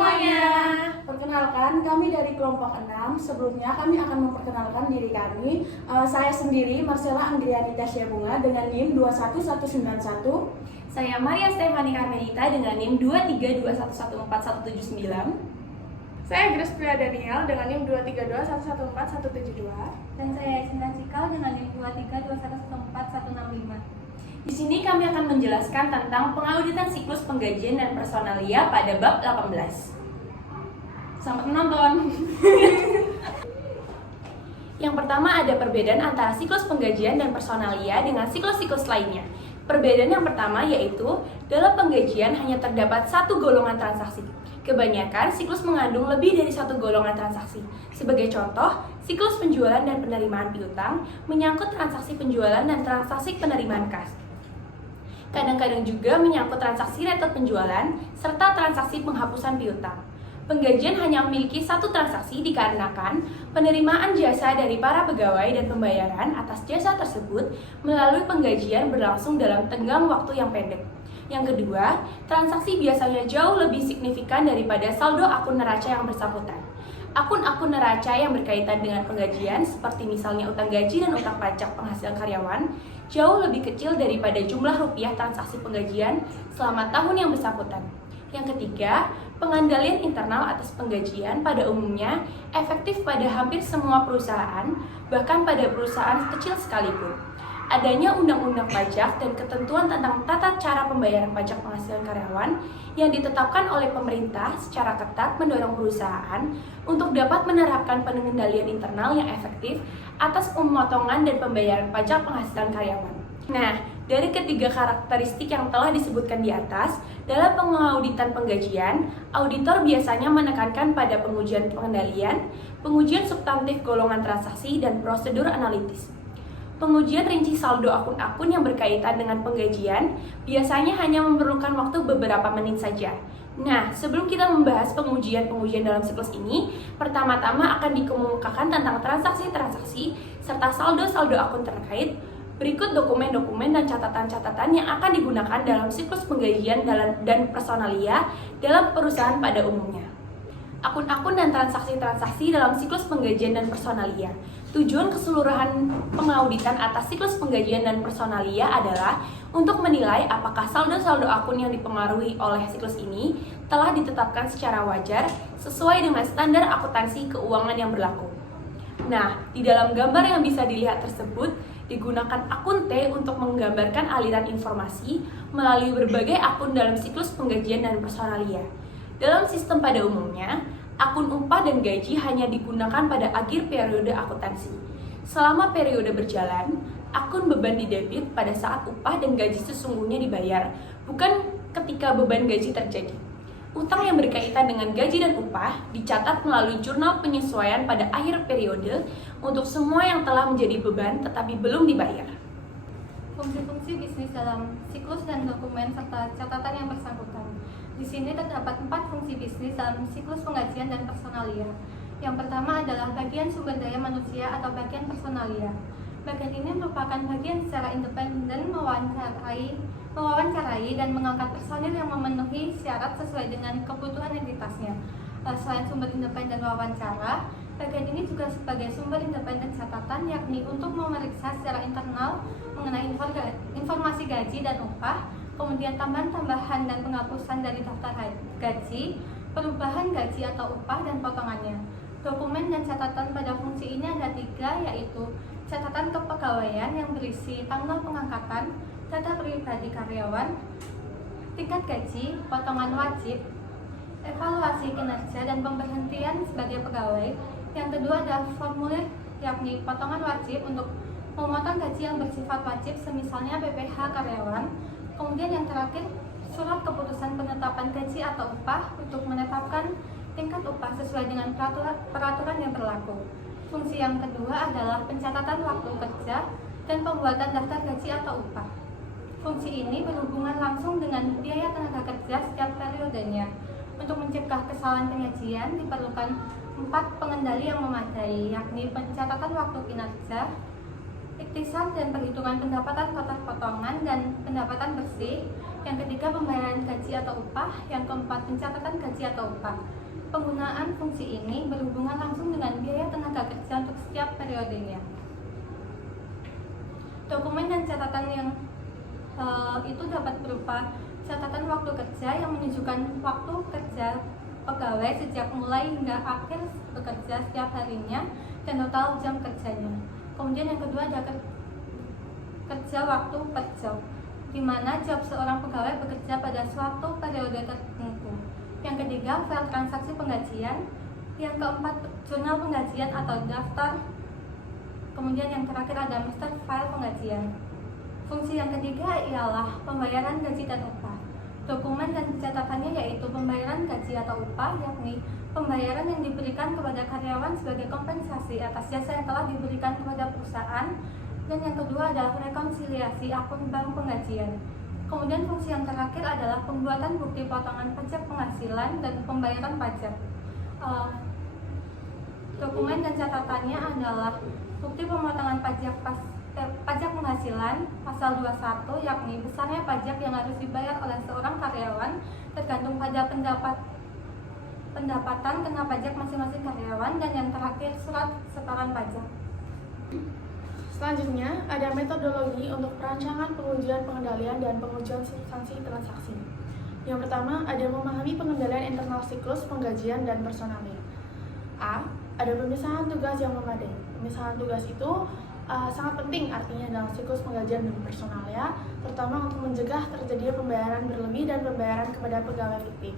semuanya. Perkenalkan, kami dari kelompok 6. Sebelumnya kami akan memperkenalkan diri kami. Saya sendiri Marcella Andrianita Syabunga dengan NIM 21191. Saya Maria Stefani Carmelita dengan NIM 232114179. Saya Grace Pria Daniel dengan NIM 232114172. Dan saya Cinta Cikal dengan NIM 232114165. Di sini kami akan menjelaskan tentang pengauditan siklus penggajian dan personalia pada bab 18. Selamat menonton. Yang pertama ada perbedaan antara siklus penggajian dan personalia dengan siklus-siklus lainnya. Perbedaan yang pertama yaitu dalam penggajian hanya terdapat satu golongan transaksi. Kebanyakan siklus mengandung lebih dari satu golongan transaksi. Sebagai contoh, siklus penjualan dan penerimaan piutang menyangkut transaksi penjualan dan transaksi penerimaan kas. Kadang-kadang juga menyangkut transaksi retret penjualan serta transaksi penghapusan piutang. Penggajian hanya memiliki satu transaksi dikarenakan penerimaan jasa dari para pegawai dan pembayaran atas jasa tersebut melalui penggajian berlangsung dalam tenggang waktu yang pendek. Yang kedua, transaksi biasanya jauh lebih signifikan daripada saldo akun neraca yang bersangkutan. Akun-akun neraca yang berkaitan dengan penggajian seperti misalnya utang gaji dan utang pajak penghasilan karyawan jauh lebih kecil daripada jumlah rupiah transaksi penggajian selama tahun yang bersangkutan. Yang ketiga, pengandalian internal atas penggajian pada umumnya efektif pada hampir semua perusahaan, bahkan pada perusahaan kecil sekalipun. Adanya undang-undang pajak dan ketentuan tentang tata cara pembayaran pajak penghasilan karyawan yang ditetapkan oleh pemerintah secara ketat mendorong perusahaan untuk dapat menerapkan pengendalian internal yang efektif atas pemotongan dan pembayaran pajak penghasilan karyawan. Nah, dari ketiga karakteristik yang telah disebutkan di atas, dalam pengauditan penggajian, auditor biasanya menekankan pada pengujian pengendalian, pengujian substantif golongan transaksi, dan prosedur analitis. Pengujian rinci saldo akun-akun yang berkaitan dengan penggajian biasanya hanya memerlukan waktu beberapa menit saja. Nah, sebelum kita membahas pengujian-pengujian dalam siklus ini, pertama-tama akan dikemukakan tentang transaksi-transaksi serta saldo-saldo akun terkait. Berikut dokumen-dokumen dan catatan-catatan yang akan digunakan dalam siklus penggajian dan personalia dalam perusahaan pada umumnya. Akun-akun dan transaksi-transaksi dalam siklus penggajian dan personalia. Tujuan keseluruhan pengauditan atas siklus penggajian dan personalia adalah untuk menilai apakah saldo-saldo akun yang dipengaruhi oleh siklus ini telah ditetapkan secara wajar sesuai dengan standar akuntansi keuangan yang berlaku. Nah, di dalam gambar yang bisa dilihat tersebut, digunakan akun T untuk menggambarkan aliran informasi melalui berbagai akun dalam siklus penggajian dan personalia. Dalam sistem pada umumnya, akun upah dan gaji hanya digunakan pada akhir periode akuntansi. Selama periode berjalan, akun beban didebit pada saat upah dan gaji sesungguhnya dibayar, bukan ketika beban gaji terjadi. Utang yang berkaitan dengan gaji dan upah dicatat melalui jurnal penyesuaian pada akhir periode untuk semua yang telah menjadi beban tetapi belum dibayar. Fungsi-fungsi bisnis dalam siklus dan dokumen serta catatan yang bersangkutan. Di sini terdapat 4 fungsi bisnis dalam siklus penggajian dan personalia. Yang pertama adalah bagian sumber daya manusia atau bagian personalia. Bagian ini merupakan bagian secara independen mewawancarai dan mengangkat personil yang memenuhi syarat sesuai dengan kebutuhan entitasnya. Selain sumber independen wawancara, bagian ini juga sebagai sumber independen catatan, yakni untuk memeriksa secara internal mengenai informasi gaji dan upah, kemudian tambahan-tambahan dan penghapusan dari daftar gaji, perubahan gaji atau upah dan potongannya. Dokumen dan catatan pada fungsi ini ada 3, yaitu catatan kepegawaian yang berisi tanggal pengangkatan, data pribadi karyawan, tingkat gaji, potongan wajib, evaluasi kinerja dan pemberhentian sebagai pegawai. Yang kedua adalah formulir, yakni potongan wajib untuk memotong gaji yang bersifat wajib, semisalnya PPh karyawan. Kemudian yang terakhir, surat keputusan penetapan gaji atau upah untuk menetapkan tingkat upah sesuai dengan peraturan yang berlaku. Fungsi yang kedua adalah pencatatan waktu kerja dan pembuatan daftar gaji atau upah. Fungsi ini berhubungan langsung dengan biaya tenaga kerja setiap periodenya. Untuk mencegah kesalahan penyajian diperlukan 4 pengendali yang memadai, yakni pencatatan waktu kinerja, iktisad dan perhitungan pendapatan kotak potongan dan pendapatan bersih, Yang ketiga, pembayaran gaji atau upah. Yang keempat, pencatatan gaji atau upah. Penggunaan fungsi ini berhubungan langsung dengan biaya tenaga kerja untuk setiap periodenya. Dokumen dan catatan yang itu dapat berupa catatan waktu kerja yang menunjukkan waktu kerja pegawai sejak mulai hingga akhir bekerja setiap harinya dan total jam kerjanya. Kemudian yang kedua ada kerja waktu per job, di mana job seorang pegawai bekerja pada suatu periode tertentu. Yang ketiga, file transaksi penggajian. Yang keempat, jurnal penggajian atau daftar. Kemudian yang terakhir ada master file penggajian. Fungsi yang ketiga ialah pembayaran gaji dan upah. Dokumen dan catatannya yaitu pembayaran gaji atau upah, yakni pembayaran yang diberikan kepada karyawan sebagai kompensasi atas jasa yang telah diberikan kepada perusahaan. Dan yang kedua adalah rekonsiliasi akun bank penggajian. Kemudian fungsi yang terakhir adalah pembuatan bukti potongan pajak penghasilan dan pembayaran pajak. Dokumen dan catatannya adalah bukti pemotongan pajak penghasilan pasal 21, yakni besarnya pajak yang harus dibayar oleh seorang karyawan tergantung pada pendapatan kena pajak masing-masing karyawan. Dan yang terakhir, surat setoran pajak. Selanjutnya, ada metodologi untuk perancangan, pengujian, pengendalian, dan pengujian substansi transaksi. Yang pertama, ada memahami pengendalian internal siklus penggajian dan personalia. A. Ada pemisahan tugas yang memadai. Pemisahan tugas itu sangat penting artinya dalam siklus penggajian dan personalia, terutama untuk mencegah terjadinya pembayaran berlebih dan pembayaran kepada pegawai fiktif.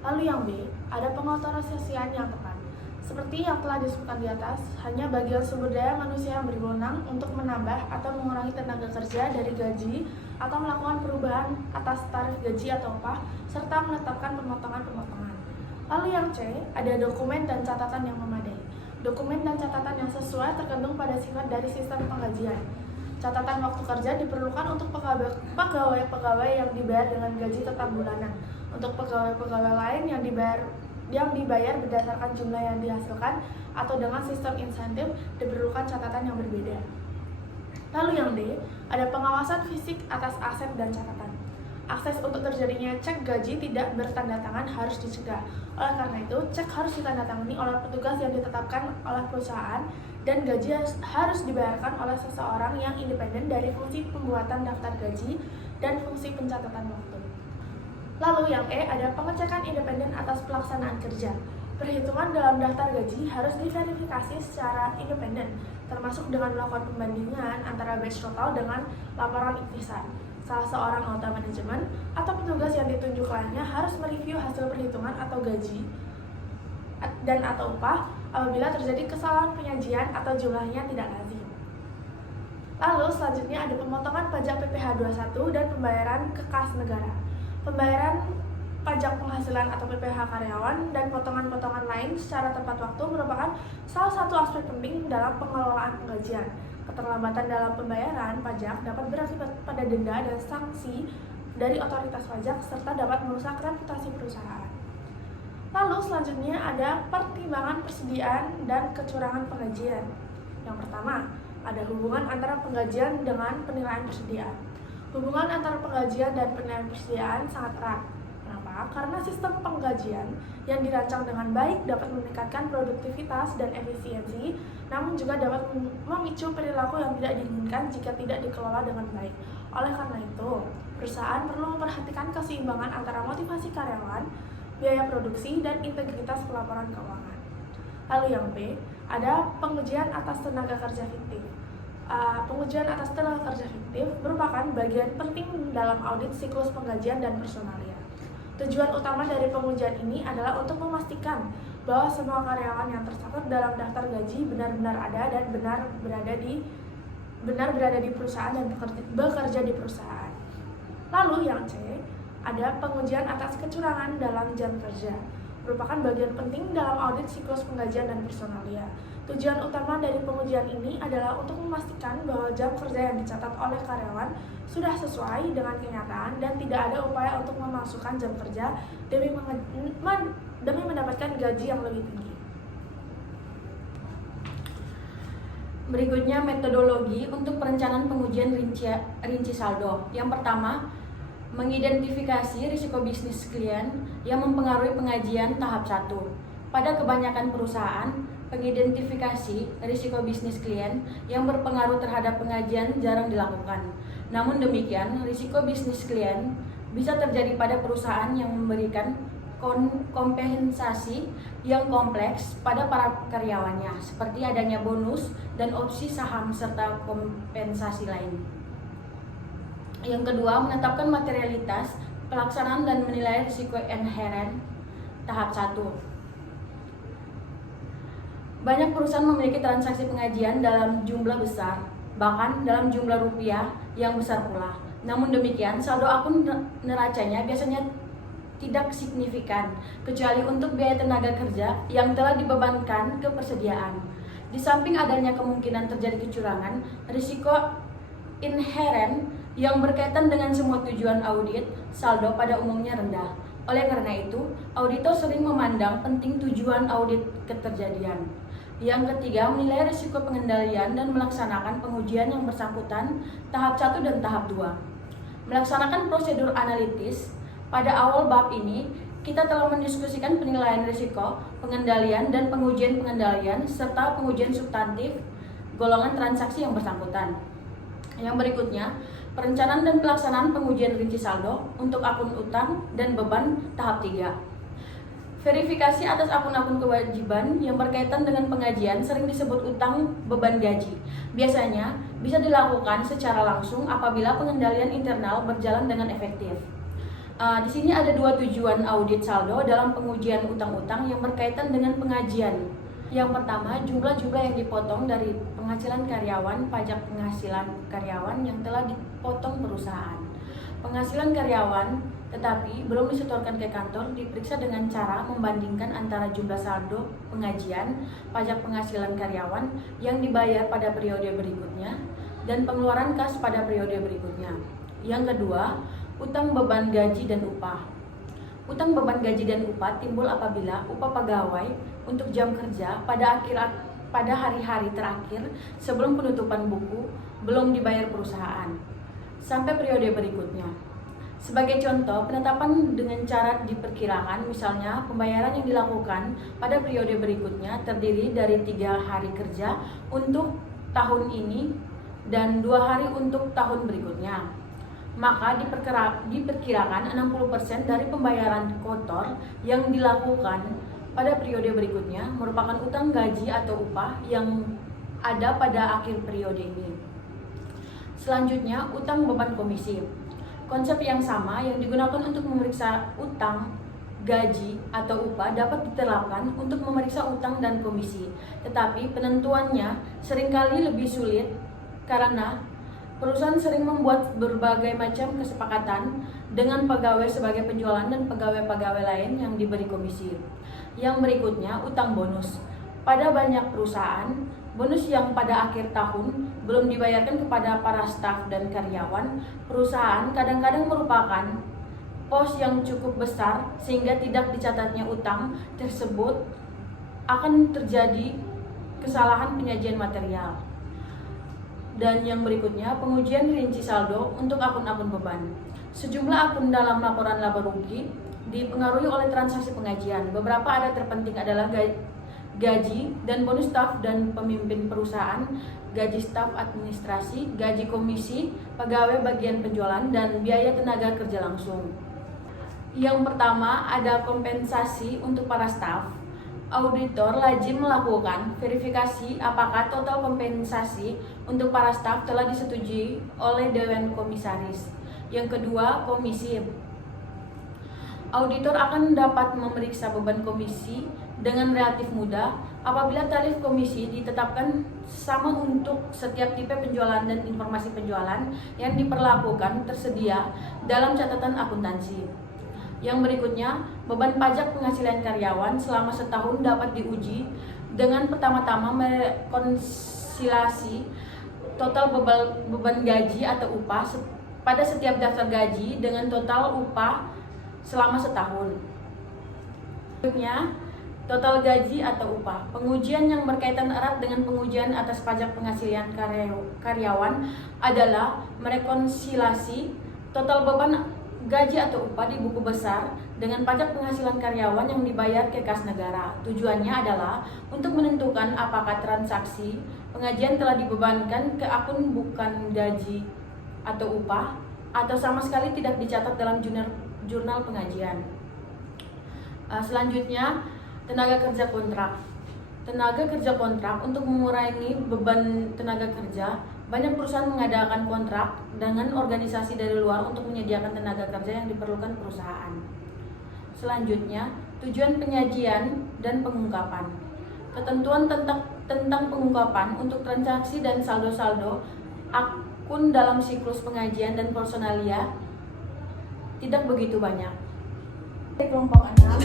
Lalu yang B, ada pengotorisasian yang tepat. Seperti yang telah disebutkan di atas, hanya bagian sumber daya manusia yang berwenang untuk menambah atau mengurangi tenaga kerja dari gaji atau melakukan perubahan atas tarif gaji atau upah, serta menetapkan pemotongan-pemotongan. Lalu yang C, ada dokumen dan catatan yang memadai. Dokumen dan catatan yang sesuai tergantung pada sifat dari sistem penggajian. Catatan waktu kerja diperlukan untuk pegawai-pegawai yang dibayar dengan gaji tetap bulanan. Untuk pegawai-pegawai lain yang dibayar berdasarkan jumlah yang dihasilkan atau dengan sistem insentif diperlukan catatan yang berbeda. Lalu yang D, ada pengawasan fisik atas aset dan catatan. Akses untuk terjadinya cek gaji tidak bertanda tangan harus dicegah. Oleh karena itu, cek harus ditandatangani oleh petugas yang ditetapkan oleh perusahaan dan gaji harus dibayarkan oleh seseorang yang independen dari fungsi pembuatan daftar gaji dan fungsi pencatatan waktu. Lalu yang E, ada pengecekan independen atas pelaksanaan kerja. Perhitungan dalam daftar gaji harus diverifikasi secara independen, termasuk dengan melakukan pembandingan antara batch total dengan laporan ikhtisar. Salah seorang anggota manajemen atau petugas yang ditunjuk lainnya harus mereview hasil perhitungan atau gaji dan atau upah apabila terjadi kesalahan penyajian atau jumlahnya tidak lazim. Lalu selanjutnya ada pemotongan pajak PPh 21 dan pembayaran ke kas negara. Pembayaran pajak penghasilan atau PPh karyawan dan potongan-potongan lain secara tepat waktu merupakan salah satu aspek penting dalam pengelolaan penggajian. Keterlambatan dalam pembayaran pajak dapat berakibat pada denda dan sanksi dari otoritas pajak serta dapat merusak reputasi perusahaan. Lalu selanjutnya ada pertimbangan persediaan dan kecurangan penggajian. Yang pertama, ada hubungan antara penggajian dengan penilaian persediaan. Hubungan antara penggajian dan penilaian persediaan sangat erat. Kenapa? Karena sistem penggajian yang dirancang dengan baik dapat meningkatkan produktivitas dan efisiensi, namun juga dapat memicu perilaku yang tidak diinginkan jika tidak dikelola dengan baik. Oleh karena itu, perusahaan perlu memperhatikan keseimbangan antara motivasi karyawan, biaya produksi, dan integritas pelaporan keuangan. Lalu yang B, ada pengujian atas tenaga kerja fiktif. Pengujian atas tenaga kerja fiktif merupakan bagian penting dalam audit siklus penggajian dan personalia. Tujuan utama dari pengujian ini adalah untuk memastikan bahwa semua karyawan yang tercatat dalam daftar gaji benar-benar ada dan benar berada di perusahaan dan bekerja di perusahaan. Lalu yang C, ada pengujian atas kecurangan dalam jam kerja. Merupakan bagian penting dalam audit siklus penggajian dan personalia. Tujuan utama dari pengujian ini adalah untuk memastikan bahwa jam kerja yang dicatat oleh karyawan sudah sesuai dengan kenyataan dan tidak ada upaya untuk memasukkan jam kerja demi mendapatkan gaji yang lebih tinggi. Berikutnya metodologi untuk perencanaan pengujian rinci saldo. Yang pertama, Mengidentifikasi risiko bisnis klien yang mempengaruhi pengajian tahap 1. Pada kebanyakan perusahaan, pengidentifikasi risiko bisnis klien yang berpengaruh terhadap pengajian jarang dilakukan. Namun demikian, risiko bisnis klien bisa terjadi pada perusahaan yang memberikan kompensasi yang kompleks pada para karyawannya, seperti adanya bonus dan opsi saham serta kompensasi lain. Yang kedua, menetapkan materialitas, pelaksanaan dan menilai risiko inheren tahap 1. Banyak perusahaan memiliki transaksi pengajian dalam jumlah besar, bahkan dalam jumlah rupiah yang besar pula. Namun demikian, saldo akun neracanya biasanya tidak signifikan, kecuali untuk biaya tenaga kerja yang telah dibebankan ke persediaan. Di samping adanya kemungkinan terjadi kecurangan, risiko inheren yang berkaitan dengan semua tujuan audit, saldo pada umumnya rendah. Oleh karena itu, auditor sering memandang penting tujuan audit keterjadian. Yang ketiga, menilai risiko pengendalian dan melaksanakan pengujian yang bersangkutan tahap 1 dan tahap 2. Melaksanakan prosedur analitis. Pada awal bab ini, kita telah mendiskusikan penilaian risiko, pengendalian dan pengujian pengendalian serta pengujian substantif golongan transaksi yang bersangkutan. Yang berikutnya, perencanaan dan pelaksanaan pengujian rinci saldo untuk akun utang dan beban tahap 3. Verifikasi atas akun-akun kewajiban yang berkaitan dengan pengajian sering disebut utang beban gaji. Biasanya bisa dilakukan secara langsung apabila pengendalian internal berjalan dengan efektif. Di sini ada 2 tujuan audit saldo dalam pengujian utang-utang yang berkaitan dengan pengajian. Yang pertama, jumlah-jumlah yang dipotong dari penghasilan karyawan, pajak penghasilan karyawan yang telah dipotong perusahaan. Penghasilan karyawan tetapi belum disetorkan ke kantor diperiksa dengan cara membandingkan antara jumlah saldo pengajian, pajak penghasilan karyawan yang dibayar pada periode berikutnya dan pengeluaran kas pada periode berikutnya. Yang kedua, utang beban gaji dan upah. Utang beban gaji dan upah timbul apabila upah pegawai untuk jam kerja pada hari-hari terakhir sebelum penutupan buku belum dibayar perusahaan sampai periode berikutnya. Sebagai contoh, penetapan dengan cara diperkirakan, misalnya pembayaran yang dilakukan pada periode berikutnya terdiri dari 3 hari kerja untuk tahun ini dan 2 hari untuk tahun berikutnya. Maka diperkirakan 60% dari pembayaran kotor yang dilakukan pada periode berikutnya merupakan utang gaji atau upah yang ada pada akhir periode ini. Selanjutnya, utang beban komisi. Konsep yang sama yang digunakan untuk memeriksa utang, gaji, atau upah dapat diterapkan untuk memeriksa utang dan komisi. Tetapi penentuannya seringkali lebih sulit karena perusahaan sering membuat berbagai macam kesepakatan dengan pegawai sebagai penjualan dan pegawai-pegawai lain yang diberi komisi. Yang berikutnya, utang bonus. Pada banyak perusahaan, bonus yang pada akhir tahun belum dibayarkan kepada para staf dan karyawan perusahaan kadang-kadang merupakan pos yang cukup besar sehingga tidak dicatatnya utang tersebut akan terjadi kesalahan penyajian material. Dan yang berikutnya, pengujian rinci saldo untuk akun-akun beban. Sejumlah akun dalam laporan laba rugi dipengaruhi oleh transaksi pengajian. Beberapa ada terpenting adalah gaji dan bonus staf dan pemimpin perusahaan, gaji staf administrasi, gaji komisi, pegawai bagian penjualan, dan biaya tenaga kerja langsung. Yang pertama ada kompensasi untuk para staf. Auditor lazim melakukan verifikasi apakah total kompensasi untuk para staf telah disetujui oleh Dewan Komisaris. Yang kedua, komisi. Auditor akan dapat memeriksa beban komisi dengan relatif mudah apabila tarif komisi ditetapkan sama untuk setiap tipe penjualan dan informasi penjualan yang diperlakukan tersedia dalam catatan akuntansi. Yang berikutnya, beban pajak penghasilan karyawan selama setahun dapat diuji dengan pertama-tama merekonsilasi total beban gaji atau upah pada setiap daftar gaji dengan total upah selama setahun. Berikutnya, total gaji atau upah. Pengujian yang berkaitan erat dengan pengujian atas pajak penghasilan karyawan adalah merekonsilasi total beban gaji atau upah di buku besar dengan pajak penghasilan karyawan yang dibayar ke kas negara. Tujuannya adalah untuk menentukan apakah transaksi pengajian telah dibebankan ke akun bukan gaji atau upah atau sama sekali tidak dicatat dalam jurnal pengajian. Selanjutnya, tenaga kerja kontrak. Tenaga kerja kontrak untuk mengurangi beban tenaga kerja, banyak perusahaan mengadakan kontrak dengan organisasi dari luar untuk menyediakan tenaga kerja yang diperlukan perusahaan. Selanjutnya, tujuan penyajian dan pengungkapan. Ketentuan tentang pengungkapan untuk transaksi dan saldo-saldo akun dalam siklus pengajian dan personalia tidak begitu banyak. Kelompok 6